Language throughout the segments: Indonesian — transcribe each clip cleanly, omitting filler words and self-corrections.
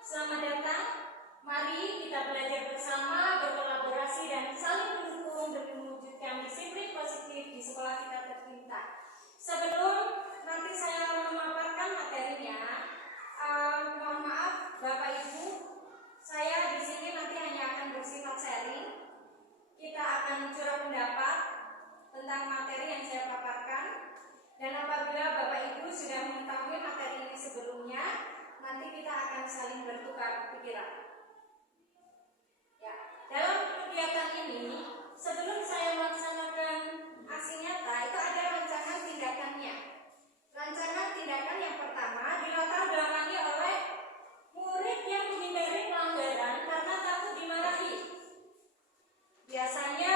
Selamat datang. Mari kita belajar bersama, berkolaborasi dan saling mendukung demi mewujudkan disiplin positif di sekolah kita tercinta. Sebelum nanti saya memaparkan materinya, mohon maaf Bapak Ibu, saya di sini nanti hanya akan bersifat sharing. Kita akan mencurah pendapat tentang materi yang saya paparkan. Dan apabila Bapak Ibu sudah mengetahui materi ini sebelumnya, nanti kita akan saling bertukar pikiran. Ya, dalam kegiatan ini, sebelum saya melaksanakan aksi nyata, itu ada rancangan tindakannya. Rancangan tindakan yang pertama dilatar belakangi oleh murid yang menghindari pelanggaran karena takut dimarahi. Biasanya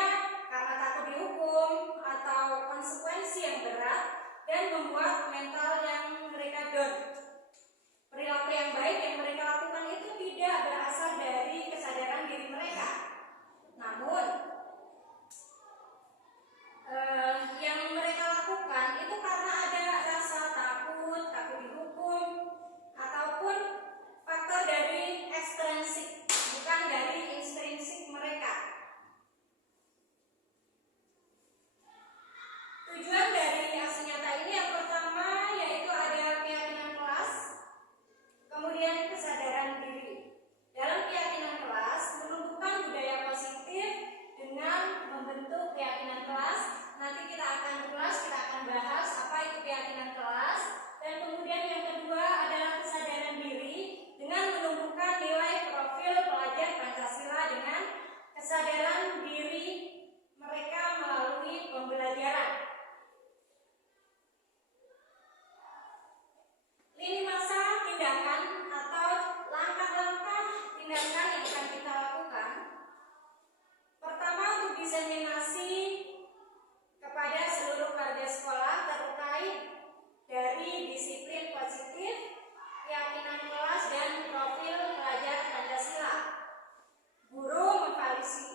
karena takut dihukum atau konsekuensi yang berat dan membuat mental yang mereka down. Perilaku yang baik yang mereka lakukan itu tidak berasal dari kesadaran diri mereka. Namun, yang mereka lakukan itu karena ada rasa takut dihukum, ataupun faktor dari ekstrinsik, bukan dari intrinsik mereka. Tujuan dari aksi nyata ini yang pertama yaitu ada keyakinan kelas, kemudian kesadaran diri. Dalam keyakinan kelas menumbuhkan budaya positif dengan membentuk keyakinan kelas. Nanti kita akan ulas, kita akan bahas apa itu keyakinan kelas. Dan kemudian yang kedua adalah kesadaran diri dengan menumbuhkan nilai profil pelajar Pancasila dengan kesadaran diri mereka melalui pembelajaran. Lini masa tindakan atau langkah-langkah tindakan yang akan kita lakukan. Pertama, untuk diseminasi kepada seluruh warga sekolah terkait dari disiplin positif, keyakinan kelas dan profil pelajar Pancasila. Guru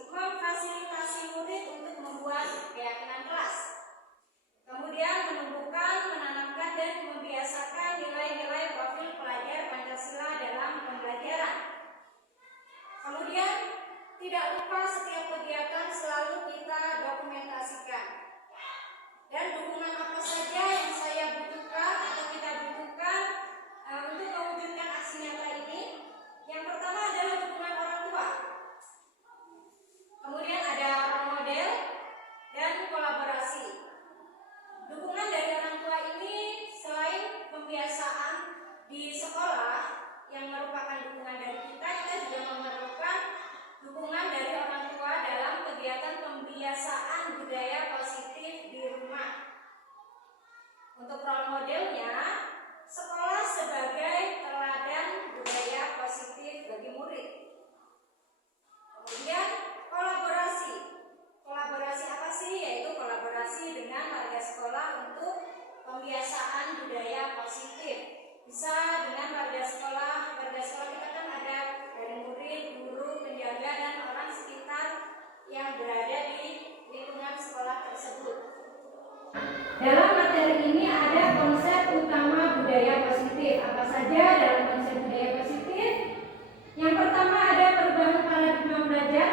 memfasilitasi murid untuk membuat keyakinan kelas. Kemudian menumbuhkan, menanamkan dan membiasakan nilai-nilai profil pelajar Pancasila dalam pembelajaran. Kemudian tidak lupa setiap kegiatan selalu kita dokumentasikan. Dan dukungan apa saja yang saya butuhkan atau kita butuhkan untuk mewujudkan aksi nyata ini. Yang pertama adalah dukungan orang tua. Kemudian ada role model dan kolaborasi. Dukungan dari orang tua ini selain pembiasaan di sekolah yang merupakan dukungan dari kita juga memerlukan dukungan dari orang tua dalam kegiatan pembiasaan budaya positif di rumah. Untuk role modelnya, sekolah sebagai teladan budaya positif bagi murid. Kemudian kolaborasi. Kolaborasi apa sih? Yaitu kolaborasi dengan warga sekolah untuk pembiasaan budaya positif. Bisa dengan warga sekolah kita kan ada dari murid, guru, penjaga dan orang sekitar yang berada di lingkungan sekolah tersebut. Dalam materi ini ada konsep utama budaya positif. Apa saja dalam konsep budaya positif? Yang pertama ada perubahan paradigma belajar,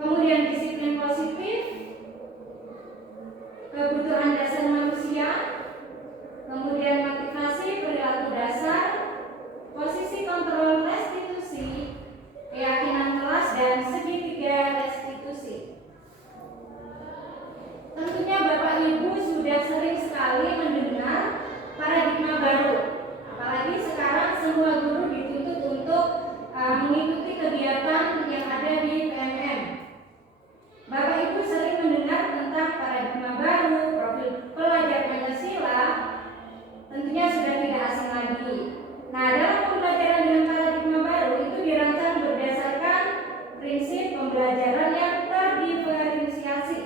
kemudian disiplin positif, kebutuhan dasar manusia, kemudian motivasi perilaku dasar, posisi kontrol restitusi, keyakinan kelas dan segitiga restitusi. Tentunya Bapak Ibu sudah sering sekali mendengar paradigma baru. Apalagi sekarang semua guru dituntut untuk mengikuti kegiatan yang ada di PMM. Bapak Ibu sering mendengar tentang paradigma baru, profil pelajar Pancasila, tentunya sudah tidak asing lagi. Nah, dalam pembelajaran dengan paradigma baru itu dirancang berdasarkan prinsip pembelajaran yang terdiferensiasi,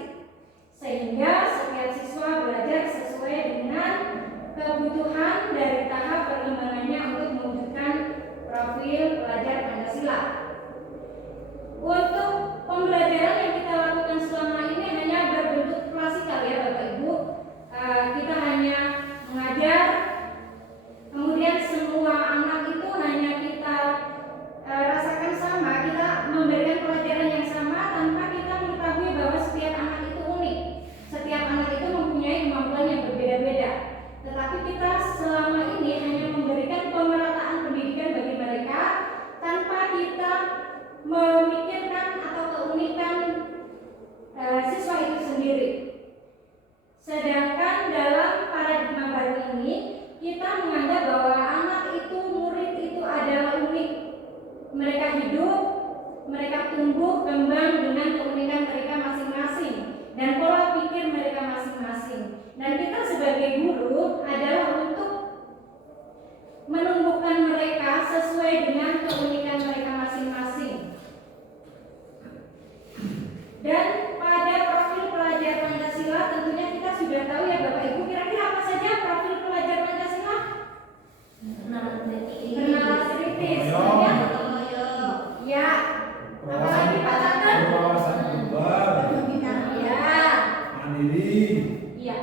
sehingga setiap siswa belajar sesuai dengan kebutuhan dari tahap perkembangannya untuk mewujudkan profil pelajar Pancasila. Untuk pembelajaran yang kita lakukan selama ini hanya berbentuk klasikal ya Bapak Ibu. Kita hanya mengajar, kemudian semua anak itu hanya kita mereka hidup, mereka tumbuh kembang dengan keunikan mereka masing-masing dan pola pikir mereka masing-masing. Dan kita sebagai guru adalah untuk menumbuhkan mereka sesuai dengan keunikan mereka masing-masing. Dan pada profil pelajar Pancasila tentunya kita sudah tahu ya Bapak Ibu, kira-kira apa saja profil pelajar Pancasila? Bernalas kritis, ya. Apalagi Pak Tatan? Wawasan global, Ya. mandiri. Iya.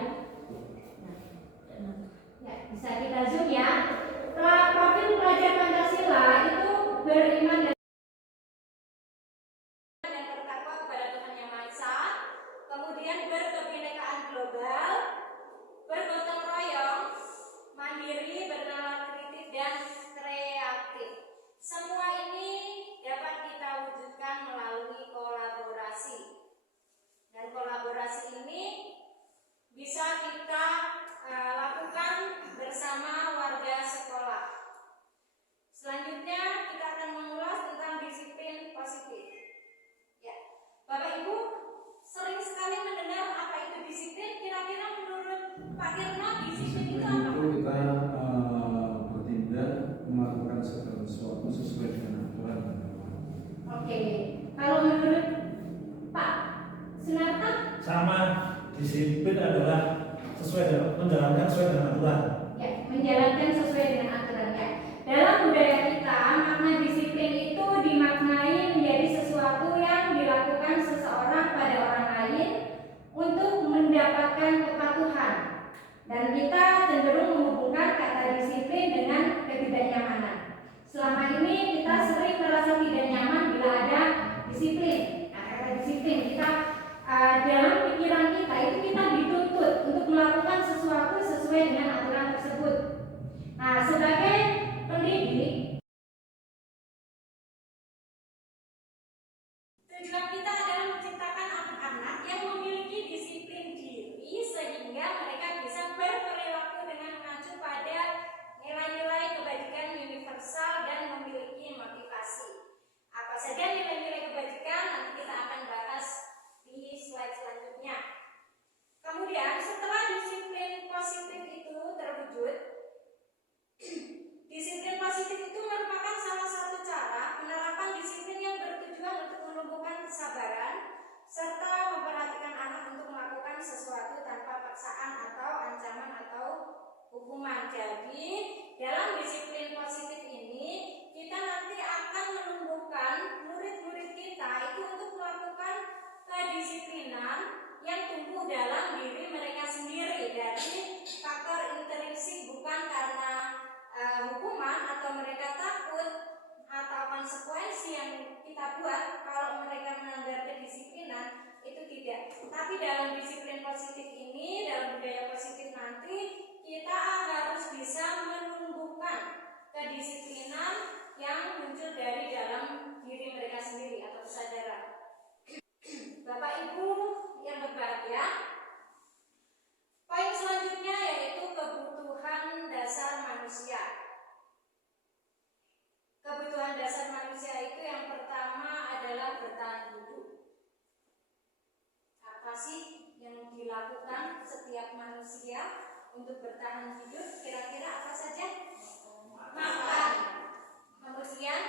Ya, bisa kita zoom ya. Profil pelajar Pancasila itu beriman dan bertakwa kepada Tuhan Yang Maha Esa, kemudian berkebinekaan global, bergotong royong, mandiri, bernalar kritis dan kreatif. Semua ini dapat kita wujudkan melalui kolaborasi. Dan kolaborasi ini bisa kita lakukan bersama warga sekolah. Selanjutnya kita akan mengulas tentang disiplin positif. Ya, Bapak Ibu sering sekali mendengar apa itu disiplin. Kira-kira menurut Pak Kirna disiplin itu apa? Itu kita bertindak melakukan segala sesuatu sesuai dengan aturan. Oke, kalau menurut Pak Sunarta? Sama, disiplin adalah sesuai dengan menjalankan sesuai dengan aturan. Ya, menjalankan sesuai dengan aturan ya. Dalam budaya kita, makna disiplin itu dimaknai menjadi sesuatu yang dilakukan seseorang pada orang lain untuk mendapatkan kepatuhan. Dan kita cenderung menghubungkan kata disiplin dengan ketidaknyamanan. Selama ini kita sering merasa tidak nyaman bila ada disiplin. Nah, kata disiplin kita dalam pikiran kita itu kita dituntut untuk melakukan sesuatu sesuai dengan aturan tersebut. Nah, sebagai pendidik, tujuan kita adalah menciptakan anak-anak yang memiliki disiplin diri sehingga mereka bisa berperilaku dengan mengacu pada nilai-nilai kebajikan universal dan memiliki motivasi. Apa saja nilai-nilai kebajikan nanti kita akan bahas di slide selanjutnya. Kemudian setelah disiplin positif itu terwujud, disiplin positif itu merupakan salah satu cara penerapan disiplin yang bertujuan untuk menumbuhkan kesabaran serta memperhatikan anak untuk melakukan sesuatu tanpa paksaan atau ancaman atau hukuman. Jadi dalam disiplin positif ini kita nanti akan menumbuhkan murid-murid kita itu untuk melakukan kedisiplinan yang tumbuh dalam diri mereka sendiri dari faktor intrinsik, bukan karena hukuman atau mereka takut atau konsekuensi yang kita buat kalau mereka melanggar kedisiplinan, itu tidak. Tapi dalam disiplin positif ini, dalam budaya positif nanti kita harus bisa menumbuhkan kedisiplinan yang muncul dari dalam diri mereka sendiri atau kesadaran. Bapak Ibu yang berbahagia, poin selanjutnya yaitu kebutuhan dasar manusia. Kebutuhan dasar manusia itu yang pertama adalah bertahan hidup. Apa sih yang dilakukan setiap manusia untuk bertahan hidup? Kira-kira apa saja? Makan, kemudian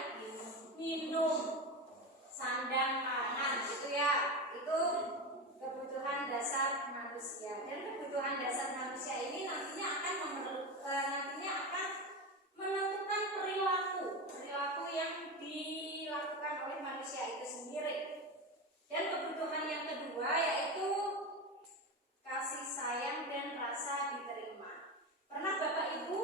minum, sandang pangan, gitu ya. Itu kebutuhan dasar manusia. Dan kebutuhan dasar manusia ini nantinya akan menentukan perilaku yang dilakukan oleh manusia itu sendiri. Dan kebutuhan yang kedua yaitu kasih sayang dan rasa diterima. Pernah Bapak Ibu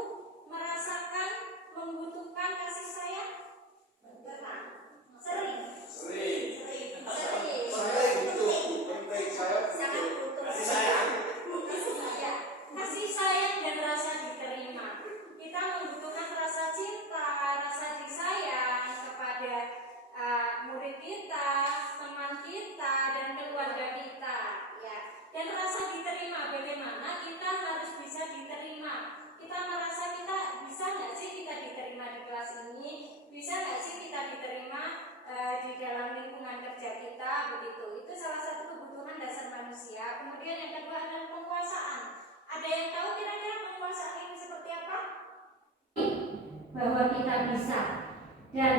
bisa. Dan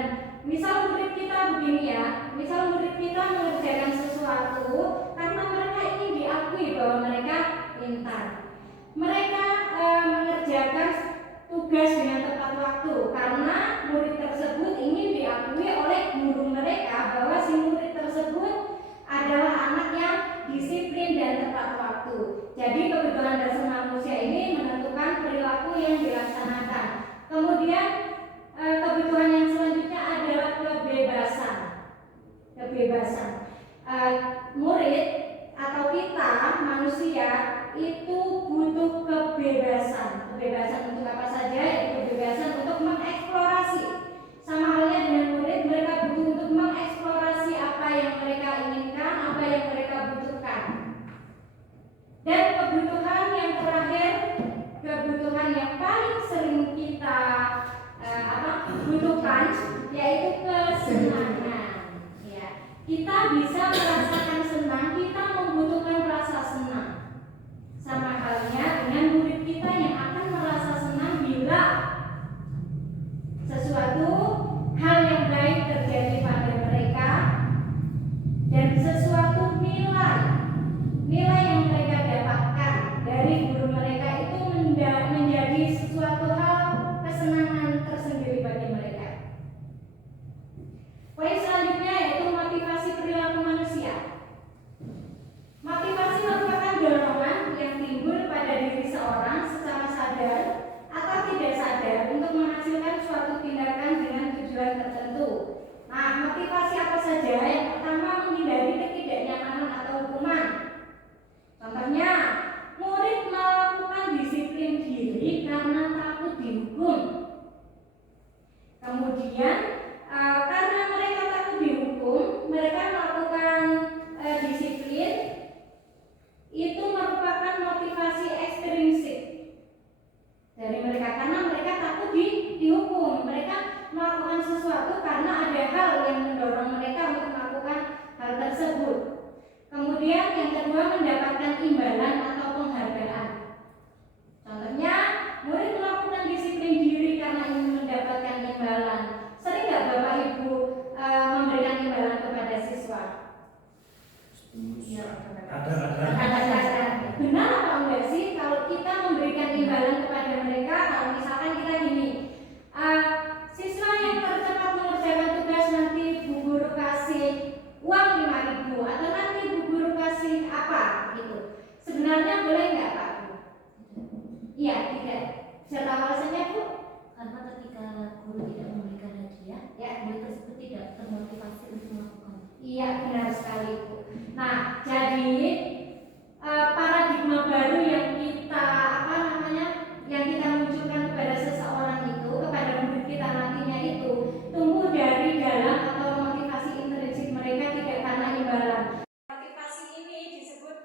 misal murid kita begini ya, misal murid kita mengerjakan sesuatu karena mereka ingin diakui bahwa mereka pintar. Mereka mengerjakan tugas dengan tepat waktu karena murid tersebut ingin diakui oleh guru mereka bahwa si murid tersebut adalah anak yang disiplin dan tepat waktu. Jadi kebutuhan dasar manusia ini menentukan perilaku yang dilaksanakan. Kemudian kebutuhan yang selanjutnya adalah kebebasan. Murid atau kita manusia itu butuh kebebasan. Kebebasan untuk apa saja? Yaitu kebebasan untuk mengeksplorasi. Sama halnya dengan murid, mereka butuh untuk mengeksplorasi apa yang mereka inginkan, apa yang mereka butuhkan. Dan kebutuhan yang terakhir, kebutuhan yang paling sering kita butuhkan, yaitu kesenangan. Ya, kita bisa merasakan senang, kita membutuhkan rasa senang. Sama halnya dengan murid kita yang akan merasa senang bila sesuatu hal yang baik terjadi pada mereka dan sesuatu nilai yang mereka dapatkan dari guru mereka itu menjadi sesuatu hal kesenangan tersendiri bagi mereka. Poin selanjutnya yaitu motivasi perilaku manusia. Motivasi merupakan dorongan yang timbul pada diri seorang secara sadar atau tidak sadar untuk menghasilkan suatu tindakan dengan tujuan tertentu. Nah, motivasi apa saja? Yang pertama, menghindari ketidaknyamanan atau hukuman. Contohnya, murid melakukan disiplin diri karena takut dihukum. Kemudian, karena mereka takut dihukum, mereka melakukan disiplin. Itu merupakan motivasi ekstrinsik dari mereka karena mereka takut dihukum. Mereka melakukan sesuatu karena ada hal yang mendorong mereka untuk melakukan hal tersebut. Kemudian yang kedua, mendapatkan imbalan atau penghargaan. Contohnya, murid melakukan disiplin diri karena ingin mendapatkan imbalan. Sering nggak Bapak Ibu memberikan imbalan kepada siswa? Ada. Benar apa enggak sih kalau kita memberikan imbalan kepada mereka? Kalau misalkan kita gini, siswa yang tercepat mengerjakan tugas nanti Bu Guru kasih uang 5.000 atau nanti Bu Guru kasih apa gitu. Sebenarnya boleh nggak Pak Bu? Iya, tidak. Bisa tahu alasannya Bu? Karena ketika guru tidak memberikan hadiah, Ya, murid tersebut tidak termotivasi untuk melakukan. Iya, benar sekali Bu. Nah, jadi paradigma baru yang kita yang kita munculkan kepada seseorang itu, kepada murid kita nantinya itu tumbuh dari dalam atau motivasi intrinsik mereka, tidak karena imbalan. Motivasi ini disebut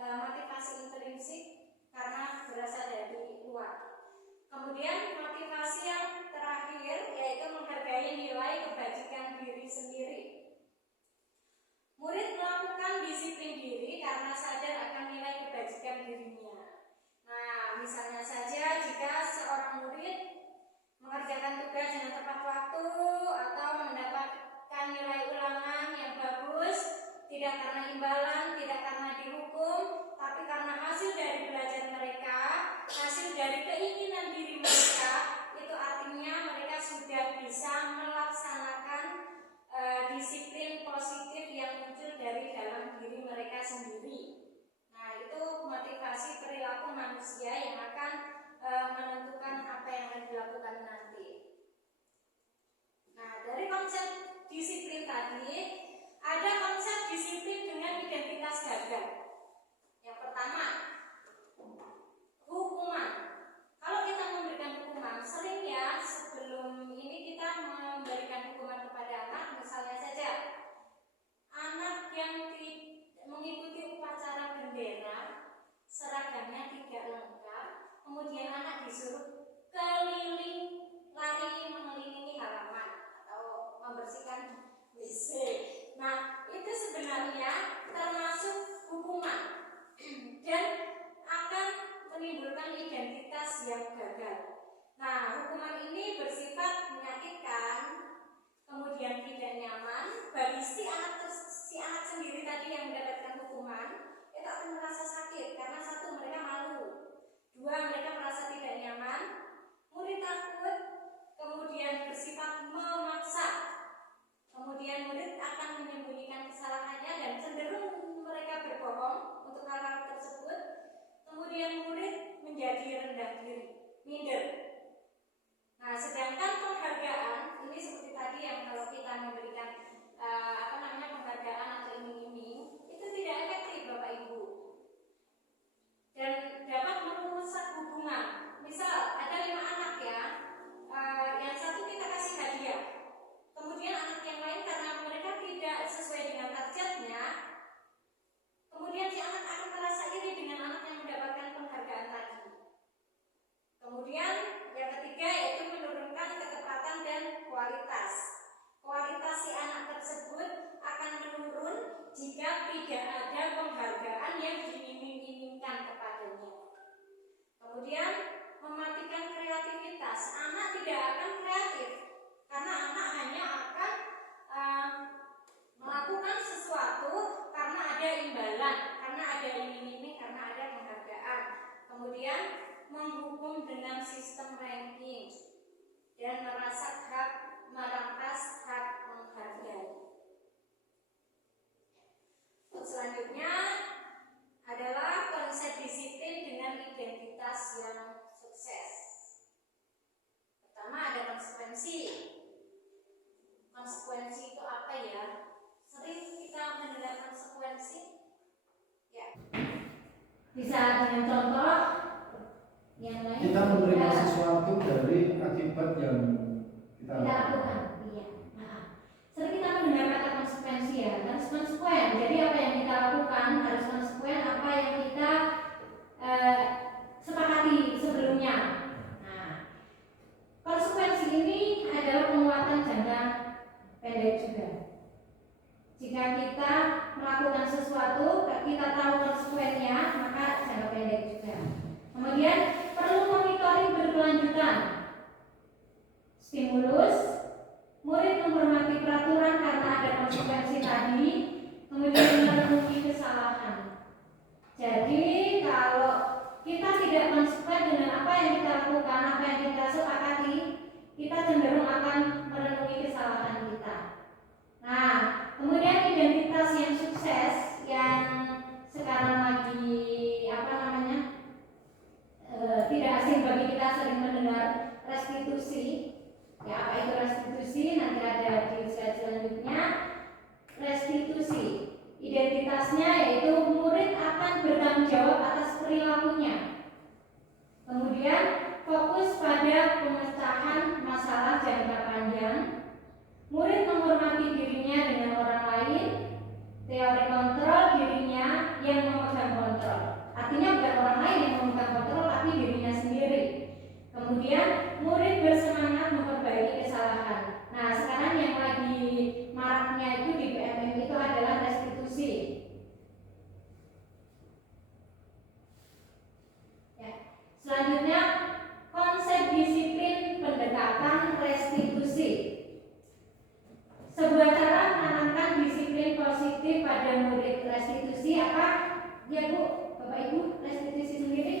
motivasi intrinsik karena berasal dari luar. Kemudian motivasi yang terakhir yaitu menghargai nilai kebajikan diri sendiri. Murid melakukan disiplin diri karena sadar akan nilai kebajikan dirinya. Nah, misalnya saja jika seorang murid mengerjakan tugas dengan tepat waktu atau mendapatkan nilai ulangan yang bagus, tidak karena imbalan, tidak karena dihukum, tapi karena hasil dari belajar mereka, hasil dari keinginan diri mereka, itu artinya mereka sudah bisa melaksanakan disiplin positif yang muncul dari dalam diri mereka sendiri. Nah, itu motivasi perilaku manusia yang akan menentukan apa yang akan dilakukan nanti. Nah, dari konsep disiplin tadi, ada konsep disiplin dengan identitas gagal. Yang pertama, hukuman. Kalau kita memberikan hukuman, sering ya sebelum ini kita memberikan hukuman kepada anak, misalnya saja anak yang mengikuti upacara bendera, seragamnya tidak lengkap, kemudian anak disuruh keliling, lari mengelilingi halaman atau membersihkan WC. Nah, itu sebenarnya termasuk hukuman dan akan menimbulkan identitas yang gagal. Nah, hukuman ini bersifat menyakitkan, kemudian tidak nyaman bagi si anak sendiri tadi yang mendapatkan hukuman. Itu akan merasa sakit karena satu, mereka malu, dua, mereka merasa tidak nyaman, murid takut, kemudian bersifat memaksa, kemudian murid akan menyembunyikan kesalahannya dan cenderung mereka berbohong untuk hal-hal tersebut. Kemudian murid menjadi rendah diri, minder. Nah, sedangkan penghargaan ini seperti tadi yang kalau kita memberikan penghargaan atau iming-iming itu tidak efektif Bapak Ibu dan dapat merusak hubungan. Misal ada 5 anak ya, yang satu kita kasih hadiah, kemudian anak yang lain karena mereka tidak sesuai dengan targetnya, kemudian si anak akan merasa iri dengan anak yang mendapatkan penghargaan tadi. Kemudian yang ketiga yaitu menurunkan ketepatan dan kualitas. Kualitas si anak tersebut akan menurun jika tidak ada penghargaan yang diiming-imingkan kepadanya. Kemudian mematikan kreativitas. Anak tidak akan kreatif karena anak hanya akan melakukan sesuatu karena ada imbalan, karena ada iming-iming, karena ada penghargaan. Kemudian menghukum dengan sistem ranking dan merampas hak menghargai. Selanjutnya adalah konsep disiplin dengan identitas yang sukses. Pertama ada konsekuensi. Konsekuensi itu apa ya? Sering kita mendengar konsekuensi. Ya. Bisa dengan contoh yang lain. Kita menerima sesuatu dari akibat yang kita lakukan. Iya. Nah, sering kita mendengar kata konsekuensi ya, harus konsekuen. Jadi apa yang kita lakukan harus konsekuen apa yang kita sepakati sebelumnya. Nah, konsekuensi ini adalah penguatan jangka pendek juga. Jika kita melakukan sesuatu, kita tahu konsekuensinya, maka jangka pendek juga. Kemudian perlu monitoring berkelanjutan. Stimulus, murid menghormati peraturan karena ada konsekuensi tadi, kemudian merenungi kesalahan. Jadi kalau kita tidak konsekuen dengan apa yang kita lakukan, apa yang kita sepakati, kita cenderung akan merenungi kesalahan kita. Nah, kemudian identitas yang sukses yang sekarang lagi tidak asing bagi kita, sering mendengar restitusi. Ya, apa itu restitusi? Nanti ada di slide selanjutnya. Restitusi identitasnya yaitu murid akan bertanggung jawab atas perilakunya. Kemudian fokus pada pemecahan masalah jangka panjang. Murid menghormati dirinya dengan orang lain. Teori kontrol, dirinya yang memegang kontrol. Artinya bukan orang lain yang memegang kontrol, tapi dirinya sendiri. Kemudian murid bersemangat memperbaiki kesalahan. Nah, sekarang yang lagi maraknya itu di BMM itu adalah restitusi. Ya. Selanjutnya konsep disiplin pendekatan restitusi. Sebuah cara menanamkan disiplin positif pada murid. Restitusi apa? Ya Bu, Bapak Ibu, restitusi sendiri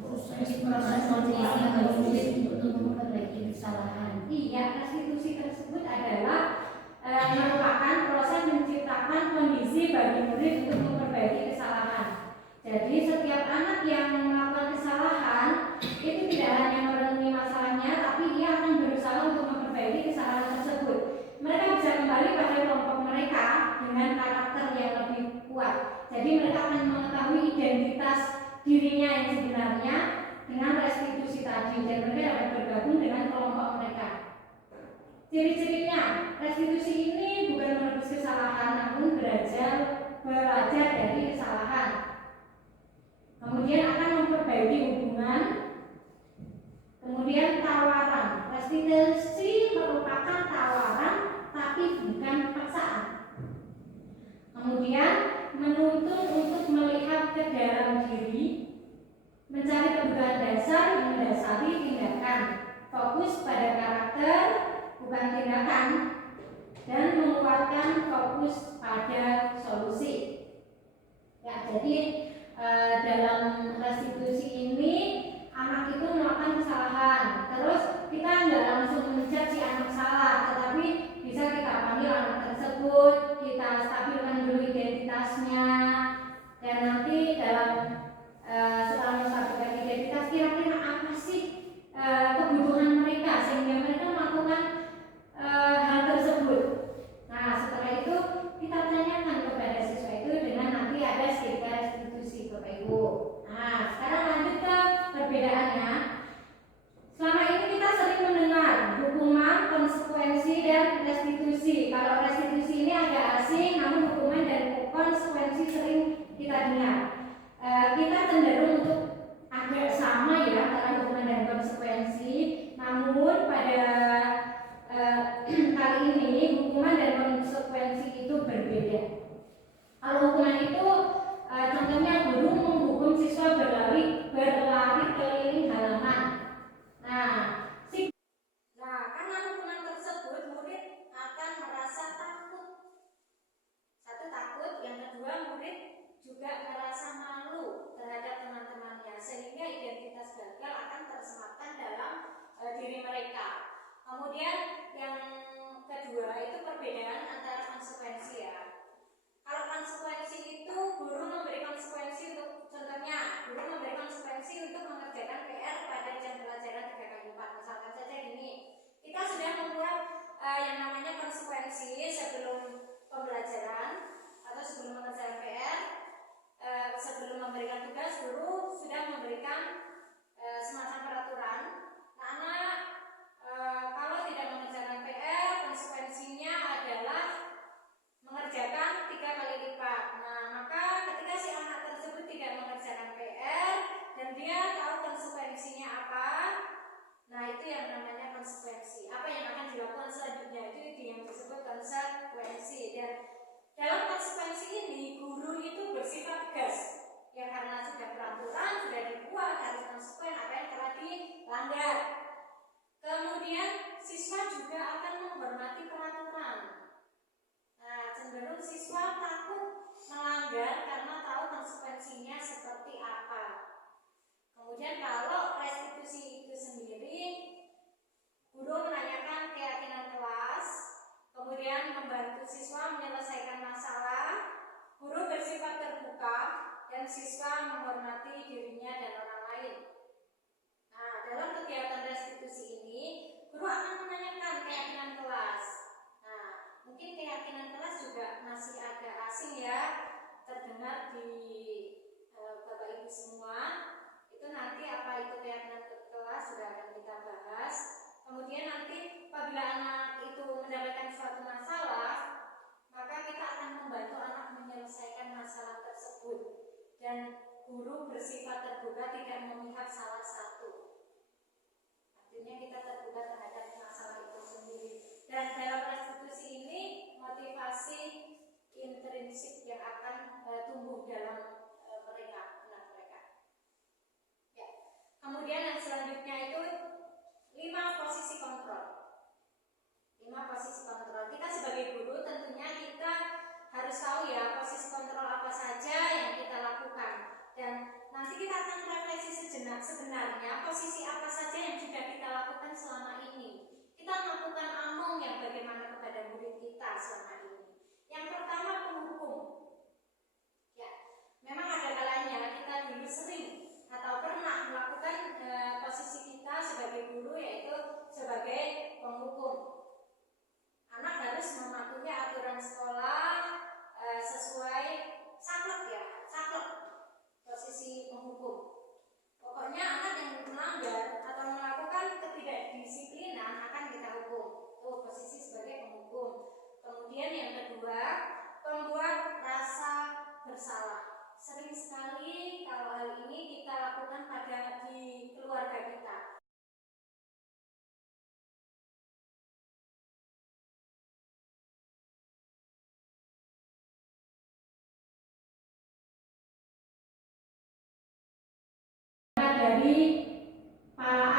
proses motivasi murid untuk memperbaiki kesalahan. Iya, restitusi tersebut adalah merupakan proses menciptakan kondisi bagi murid untuk memperbaiki kesalahan. Jadi setiap anak yang melakukan kesalahan itu tidak hanya merenungi masalahnya, tapi ia akan berusaha untuk memperbaiki kesalahan tersebut. Mereka bisa kembali pada kelompok mereka dengan karakter yang lebih kuat. Jadi mereka akan mengetahui identitas dirinya yang sebenarnya dengan restitusi tadi, dan mereka dapat bergabung dengan kelompok mereka. Ciri-cirinya, restitusi ini bukan menebus kesalahan, namun belajar dari kesalahan. Kemudian akan memperbaiki hubungan. Kemudian tawaran, restitusi merupakan tawaran tapi bukan paksaan. Kemudian menuntun untuk melihat ke dalam diri, mencari kebutuhan dasar yang mendasari tindakan, fokus pada karakter bukan tindakan, dan menguatkan fokus pada solusi. Ya, jadi dalam restitusi ini anak itu melakukan kesalahan, terus kita nggak langsung menjudge si anak salah, tetapi bisa kita panggil anak tersebut, kita stabilkan dulu identitasnya, dan nanti dalam setelah menstabilkan identitas, kira-kira apa sih kebutuhan mereka sehingga mereka melakukan hal tersebut. Nah, setelah itu kita tanyakan kepada siswa itu dengan nanti ada step restitusi, Bapak Ibu. Nah, sekarang lanjut ke perbedaannya. Selama ini kita sering mendengar hukuman, konsekuensi, dan restitusi. Kalau restitusi ini agak asing, namun hukuman dan konsekuensi sering kita dengar. Kita cenderung untuk agak sama ya antara hukuman dan konsekuensi, namun pada kali ini hukuman dan konsekuensi itu berbeda. Kalau hukuman itu contohnya guru menghukum siswa berlari keliling halaman. Nah, karena hukuman tersebut murid akan merasa takut. Satu, takut, yang kedua murid juga merasa malu terhadap teman-temannya, sehingga identitas gagal akan tersematkan dalam diri mereka. Kemudian yang kedua itu perbedaan antara konsekuensi ya. Kalau konsekuensi itu guru memberi konsekuensi untuk, contohnya guru memberi konsekuensi untuk mengerjakan PR pada jam pelajaran 3x4. Misalkan saja gini, kita sudah membuat yang namanya konsekuensi sebelum pembelajaran atau sebelum mengerjakan PR, sebelum memberikan tugas, guru sudah memberikan semacam peraturan. Anak kalau tidak mengerjakan PR, konsekuensinya adalah mengerjakan 3 kali lipat. Nah, maka ketika si anak tersebut tidak mengerjakan PR dan dia tahu konsekuensinya apa, nah itu yang namanya konsekuensi. Apa yang akan dilakukan selanjutnya itu yang disebut konsekuensi. Dan dalam konsekuensi ini guru itu bersifat gas. Ya karena sudah peraturan, sudah dibuat, harus konsekuen apa yang telah dilanggar. Kemudian siswa juga akan menghormati peraturan. Nah, cenderung siswa takut melanggar karena tahu konsekuensinya seperti apa. Kemudian kalau restitusi itu sendiri, guru menanyakan keyakinan kelas, kemudian membantu siswa menyelesaikan masalah, guru bersifat terbuka, dan siswa menghormati dirinya dan orang lain. Nah, dalam kegiatan restitusi ini, guru akan menanyakan keyakinan kelas. Nah, mungkin keyakinan kelas juga masih agak asing ya, terdengar di Bapak Ibu semua. Itu nanti apa itu keyakinan kelas sudah akan kita bahas. Kemudian nanti apabila anak itu mendapatkan suatu masalah, maka kita akan membantu anak menyelesaikan masalah tersebut. Dan guru bersifat terbuka, tidak memihak salah satu. Artinya kita terbuka terhadap masalah itu sendiri. Dan dalam restitusi ini motivasi intrinsik yang akan tumbuh dalam mereka, anak mereka. Ya. Kemudian yang selanjutnya itu 5 posisi kontrol. 5 posisi kontrol. Kita sebagai guru tentunya kita harus tahu ya posisi kontrol apa saja yang kita lakukan. Dan nanti kita akan refleksi sejenak, sebenarnya posisi apa saja yang sudah kita lakukan selama ini. Kita melakukan among yang bagaimana kepada murid kita selama ini. Yang pertama, penghukum. Ya, memang ada kalanya kita dulu sering atau pernah melakukan posisi kita sebagai guru, yaitu sebagai penghukum. Anak harus mematuhi aturan sekolah sesuai saklek ya, saklek posisi penghukum. Pokoknya anak yang melanggar atau melakukan ketidakdisiplinan akan kita hukum. Itu posisi sebagai penghukum. Kemudian yang kedua, pembuat rasa bersalah. Sering sekali kalau hal ini kita lakukan di keluarga kita. Dari para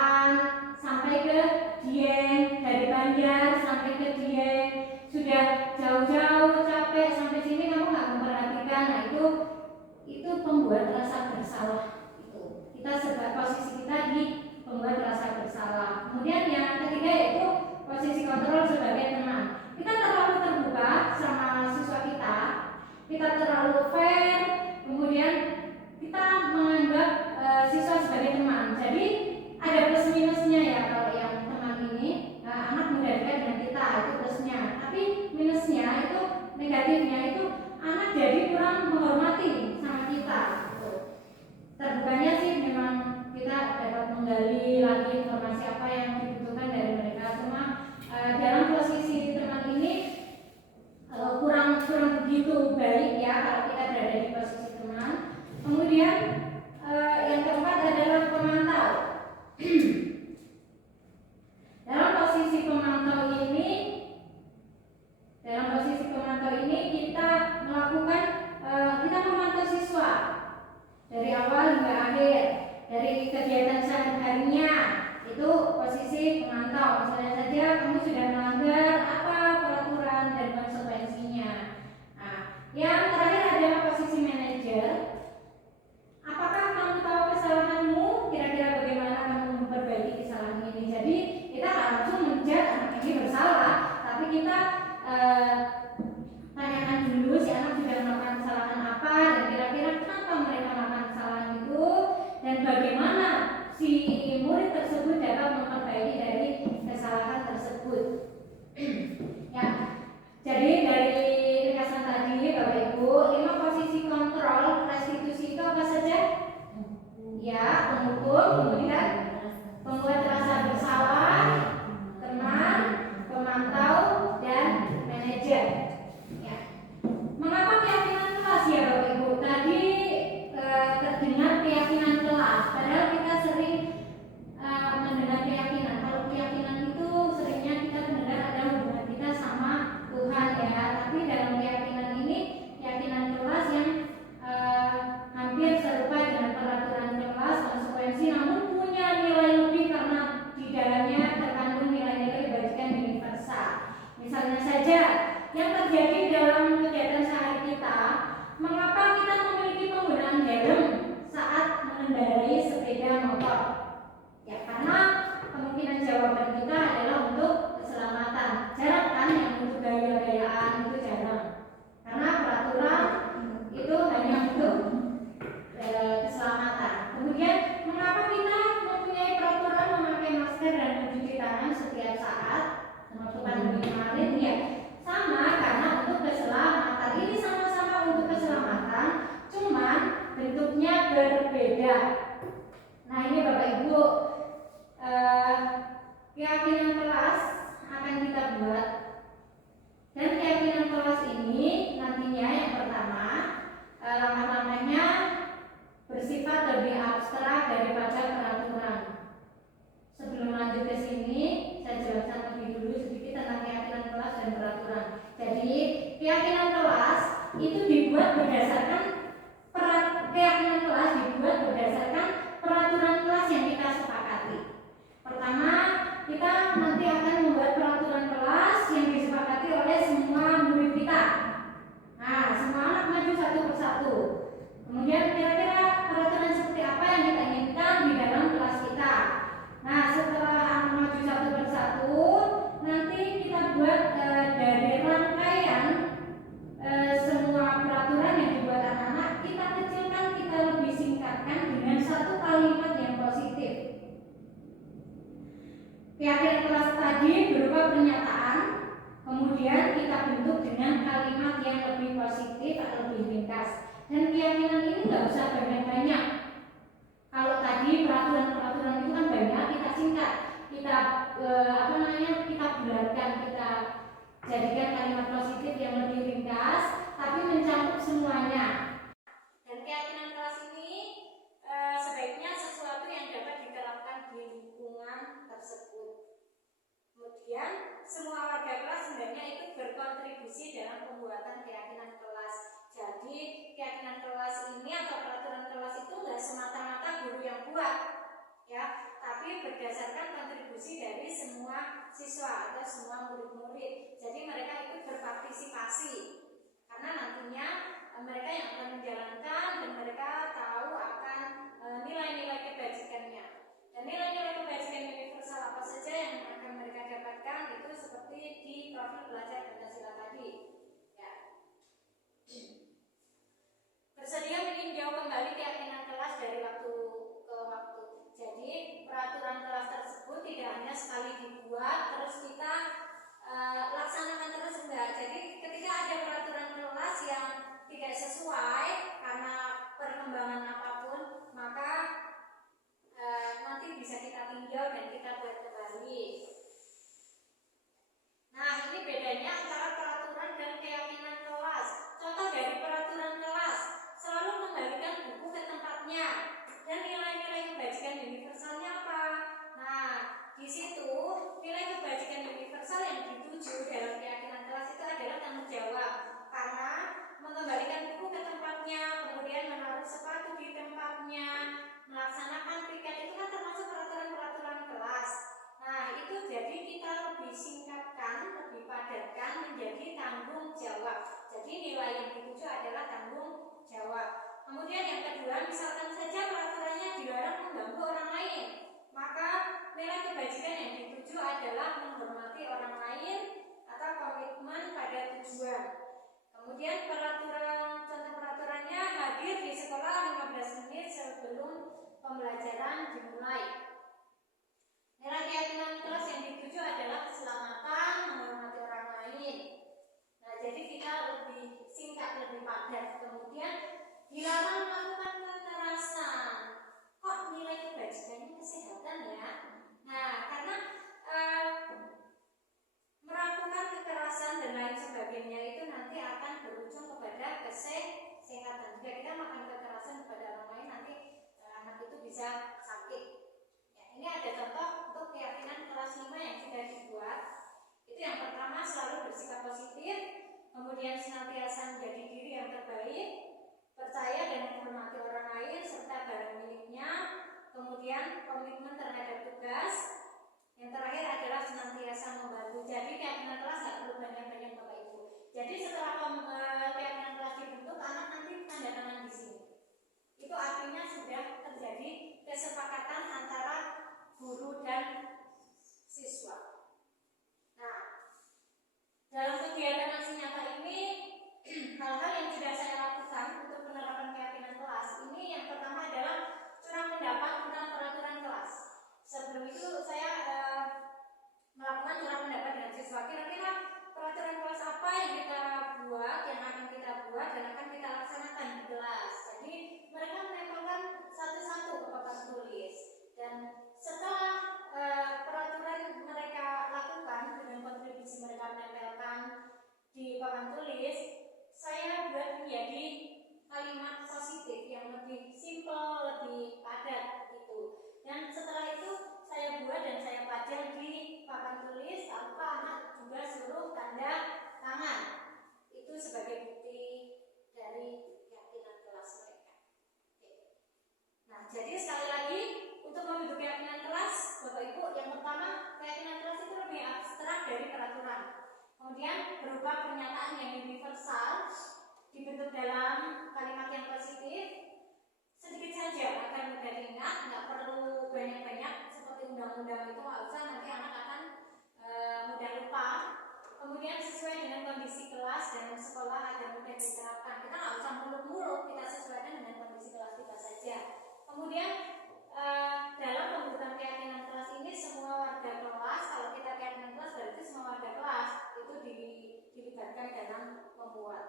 ke Dieng, dari Banjar sampai ke Dieng, sudah jauh-jauh capek sampai sini kamu nggak memperhatikan. Nah itu pembuat rasa bersalah. Itu kita sebagai posisi kita di pembuat rasa bersalah. Kemudian yang ketiga yaitu posisi kontrol sebagai teman. Kita terlalu terbuka sama siswa kita terlalu fair, kemudian kita menganggap siswa sebagai teman. Jadi ada plus minusnya ya kalau yang teman ini anak muda dekat dengan kita itu plusnya. Tapi minusnya itu negatifnya itu anak jadi kurang menghormati sama kita. Terbukanya sih memang kita dapat menggali lagi informasi apa yang dibutuhkan dari mereka. Cuma dalam posisi teman ini kurang begitu baik ya kalau kita berada di posisi teman. Kemudian yang keempat adalah pemantau. Dalam posisi pemantau ini kita melakukan kita memantau siswa dari awal hingga akhir, dari kegiatan sehari-harinya. Itu posisi pemantau. Misalnya saja kamu sudah melanggar apa peraturan dan konsekuensinya. Nah, yang terakhir adalah posisi manajer. Apakah kamu tahu kesalahanmu? Kira-kira bagaimana kamu memperbaiki kesalahan ini? Jadi kita nggak langsung menjudge anak ini bersalah, tapi kita tanyakan dulu si anak sudah melakukan kesalahan apa dan kira-kira kenapa mereka melakukan kesalahan itu dan bagaimana si murid tersebut dapat memperbaiki dari kesalahan tersebut. Ya, jadi dari ringkasan tadi Bapak Ibu, 5 posisi kontrol restitusi itu apa saja? Ya, penghukum, kemudian pembuat rasa bersalah, teman, pemantau, dan manajer. Ya. Mengapa keyakinan kelas ya Bapak Ibu? Tadi terdengar keyakinan kelas, padahal kita sering mendengar keyakinan. Kalau keyakinan itu seringnya kita mendengar ada hubungan kita sama Tuhan ya. Tapi dalam keyakinan ini keyakinan kelas yang hampir serupa dengan peraturan kelas, konsekuensi, namun punya nilai lebih karena di dalamnya terkandung nilai-nilai kebajikan universal. Misalnya saja yang terjadi dalam kegiatan sehari kita, mengapa kita memiliki penggunaan helm saat mengendarai sepeda motor? Ya karena kemungkinan jawaban kita adalah untuk keselamatan. Jarang kan yang untuk gaya-gayaan itu jarang. Karena peraturan itu hanya untuk keselamatan. Kemudian mengapa kita mempunyai peraturan memakai masker dan mencuci tangan setiap saat? Seperti pandemi kemarin ya. Sama karena untuk keselamatan. Ini sama-sama untuk keselamatan, cuman bentuknya berbeda. Nah ini Bapak Ibu, keyakinan kelas akan kita buat. Dan keyakinan kelas ini nantinya yang pertama langkah-langkahnya bersifat lebih abstrak daripada peraturan. Sebelum lanjut ke sini, saya jelaskan lebih dulu sedikit tentang keyakinan kelas dan peraturan. Jadi, keyakinan kelas itu dibuat berdasarkan peraturan kelas yang kita sepakati. Pertama, kita nanti akan membuat peraturan kelas yang disepakati oleh semua murid kita. Nah, semua anak maju satu persatu. Kemudian kira-kira peraturan seperti apa yang kita inginkan di dalam kelas kita. Nah, setelah anak maju satu persatu, nanti kita buat dari rangkaian semua peraturan yang dibuat anak-anak, kita kecilkan, kita lebih singkatkan dengan satu kalimat yang positif. Keyakinan kelas tadi pembelajaran dimulai. Nilai keyakinan kelas yang dituju adalah keselamatan, menghormati orang lain. Nah, jadi kita lebih singkat, lebih padat. Kemudian dilarang melakukan kekerasan. Kok nilai kebajikannya kesehatan ya? Nah, karena melakukan kekerasan dan lain sebagainya itu nanti akan berujung kepada kesehatan. Jika kita makan kekerasan kepada orang lain, nanti anak itu bisa sakit. Ya, ini ada contoh untuk keyakinan kelas 5 yang sudah dibuat. Itu yang pertama, selalu bersikap positif, kemudian senantiasa menjadi diri yang terbaik, percaya dan menghormati orang lain serta barang miliknya, kemudian komitmen terhadap tugas. Yang terakhir adalah senantiasa membantu. Jadi keyakinan kelas nggak perlu banyak-banyak Bapak Ibu. Jadi setelah keyakinan kelas dibentuk, anak nanti tanda tangan di sini. Itu artinya sudah terjadi kesepakatan antara guru dan siswa. Nah, dalam kegiatan aksi nyata ini, hal-hal yang sudah saya lakukan untuk penerapan keyakinan kelas ini, yang pertama adalah curang pendapat tentang peraturan kelas. Sebelum itu saya melakukan curang pendapat dengan siswa. Kira-kira peraturan kelas apa yang kita buat, yang akan kita buat dan akan kita laksanakan di kelas. Jadi mereka menempelkan satu-satu ke papan tulis. Dan setelah peraturan mereka lakukan dengan kontribusi mereka menempelkan di papan tulis, saya buat menjadi kalimat positif yang lebih simpel, lebih padat gitu. Dan setelah itu saya buat dan saya pajang di papan tulis tanpa anak juga suruh tanda tangan. Itu sebagai bukti dari keyakinan kelas mereka. Oke. Nah, jadi sekali lagi untuk membentuk keyakinan kelas, Bapak Ibu, yang pertama keyakinan kelas itu lebih abstrak dari peraturan. Kemudian berupa pernyataan yang universal, dibentuk dalam kalimat yang positif, sedikit saja agar mudah diingat, nggak perlu banyak-banyak seperti undang-undang itu, nggak usah, nanti anak akan mudah lupa. Kemudian sesuai dengan kondisi kelas dan sekolah agar mudah diterapkan. Kita nggak usah muluk-muluk, kita sesuaikan dengan kondisi kelas kita saja. Kemudian dalam pembentukan keyakinan kelas ini semua warga kelas, kalau kita keyakinan kelas berarti semua warga kelas itu dilibatkan dalam membuat.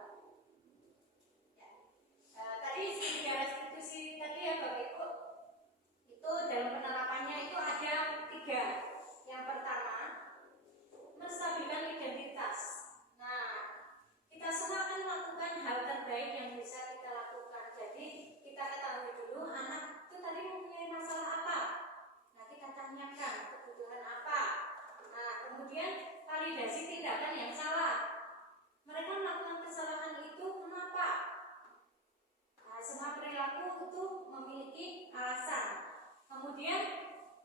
Tadi tiga restitusi tadi ya Bapak Ibu, itu dalam penerapannya itu ada 3. Yang pertama, menstabilkan identitas. Nah, kita semua akan melakukan hal terbaik yang bisa kita lakukan. Jadi kita ketahui dulu anak itu tadi mempunyai masalah apa. Nah, kita tanyakan kebutuhan apa. Nah, kemudian validasi tindakan yang salah. Mereka melakukan kesalahan itu kenapa? Nah, semua perilaku itu memiliki alasan. Kemudian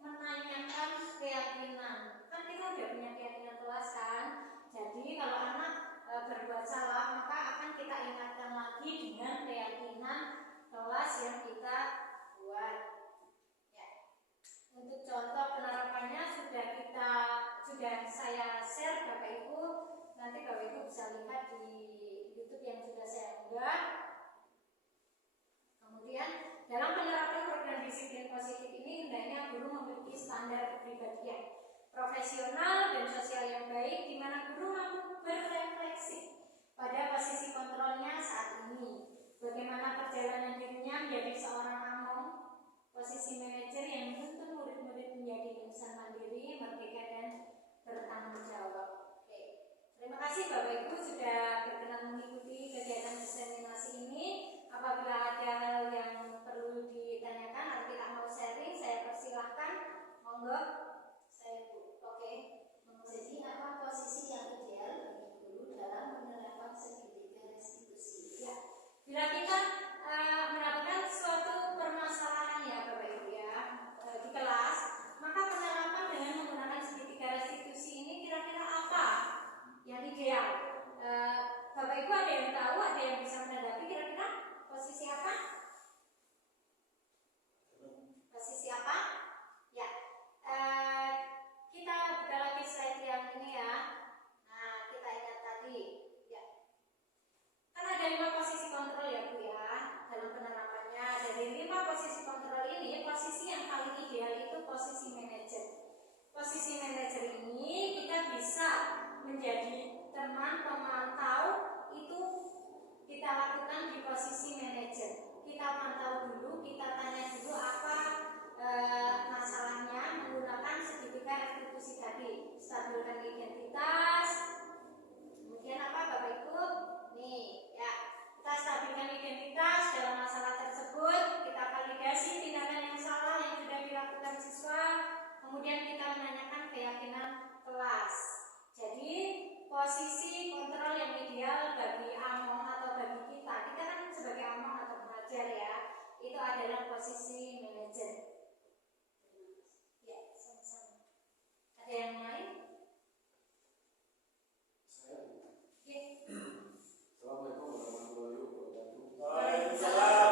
menanyakan keyakinan. Kan kita udah punya keyakinan kelas kan. Jadi kalau anak berbuat salah, maka akan kita ingatkan lagi dengan keyakinan kelas yang kita buat. Ya. Untuk contoh penerapannya sudah saya share Bapak Ibu. Nanti Bapak Ibu bisa lihat di YouTube yang sudah saya unggah. Kemudian dalam penerapan program disiplin positif ini hendaknya guru memiliki standar kepribadian profesional dan sosial yang baik, di mana guru mampu berrefleksi pada posisi kontrolnya saat ini. Bagaimana perjalanan dirinya menjadi seorang among, posisi manajer yang menuntun murid-murid menjadi insan mandiri, merdeka dan bertanggung jawab. Oke. Terima kasih Bapak Ibu sudah berkenan mengikuti kegiatan diseminasi ini. Apabila ada hal yang perlu ditanyakan atau kita mau sharing, saya persilahkan. Monggo, saya Bu. Oke. Jadi apa posisi yang ideal bagi guru dalam penerapan segitiga restitusi? Ya. Bila kita mendapatkan suatu permasalahan ya Bapak Ibu ya di kelas, maka penerapan dengan menggunakan segitiga restitusi ini kira-kira apa yang ideal? Bapak Ibu ada yang tahu, ada yang bisa menanggapi kira-kira posisi apa? Posisi apa? Ya, kita buka lagi slide yang ini ya. Nah, kita ingat tadi, ya. Kan ada 5 posisi kontrol ya Bu ya dalam penerapannya. Dari 5 posisi kontrol ini, posisi posisi manajer. Posisi manajer ini kita bisa menjadi teman pemantau, itu kita lakukan di posisi manajer. Kita pantau dulu, kita tanya dulu apa masalahnya menggunakan segitiga restitusi tadi. Stabilkan identitas. Kemudian apa Bapak Ibu? Nih ya, kita stabilkan identitas dalam masalah tersebut. Kita validasi tindakan yang salah yang sudah dilakukan siswa. Kemudian kita menanyakan keyakinan kelas. Jadi posisi kontrol yang ideal bagi among atau bagi kita kan sebagai among atau pengajar ya, itu adalah posisi manajer. Ya, sama-sama. Ada yang lain? Ya. Assalamualaikum warahmatullahi wabarakatuh. Waalaikumsalam.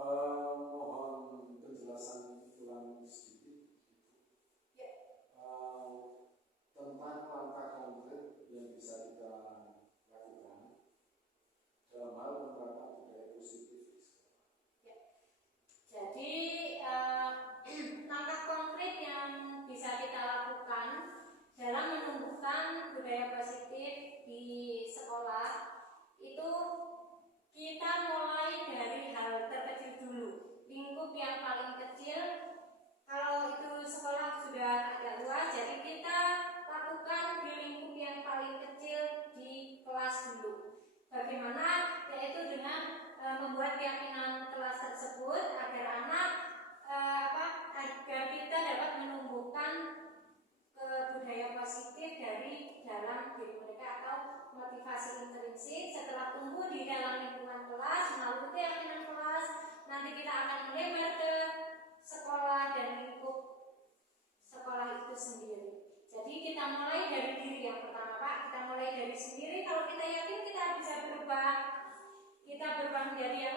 Mohon penjelasan ulang sedikit tentang langkah konkret yang bisa kita lakukan dalam hal menerapkan budaya positif di sekolah. Jadi langkah konkret yang bisa kita lakukan dalam menumbuhkan budaya positif di sekolah itu kita mulai dari hal terkecil dulu, lingkup yang paling kecil. Kalau itu sekolah sudah agak luas, jadi kita lakukan di lingkup yang paling kecil di kelas dulu. Bagaimana? Yaitu dengan membuat keyakinan kelas tersebut agar anak agar kita dapat menumbuhkan budaya positif dari dalam diri mereka atau motivasi intrinsik. Setelah tumbuh di dalam lingkungan kelas melalui keyakinan kelas, nanti kita akan melebar ke sekolah dan lingkup sekolah itu sendiri. Jadi kita mulai dari diri yang pertama Pak, kita mulai dari sendiri. Kalau kita yakin kita bisa berubah, kita berubah menjadi yang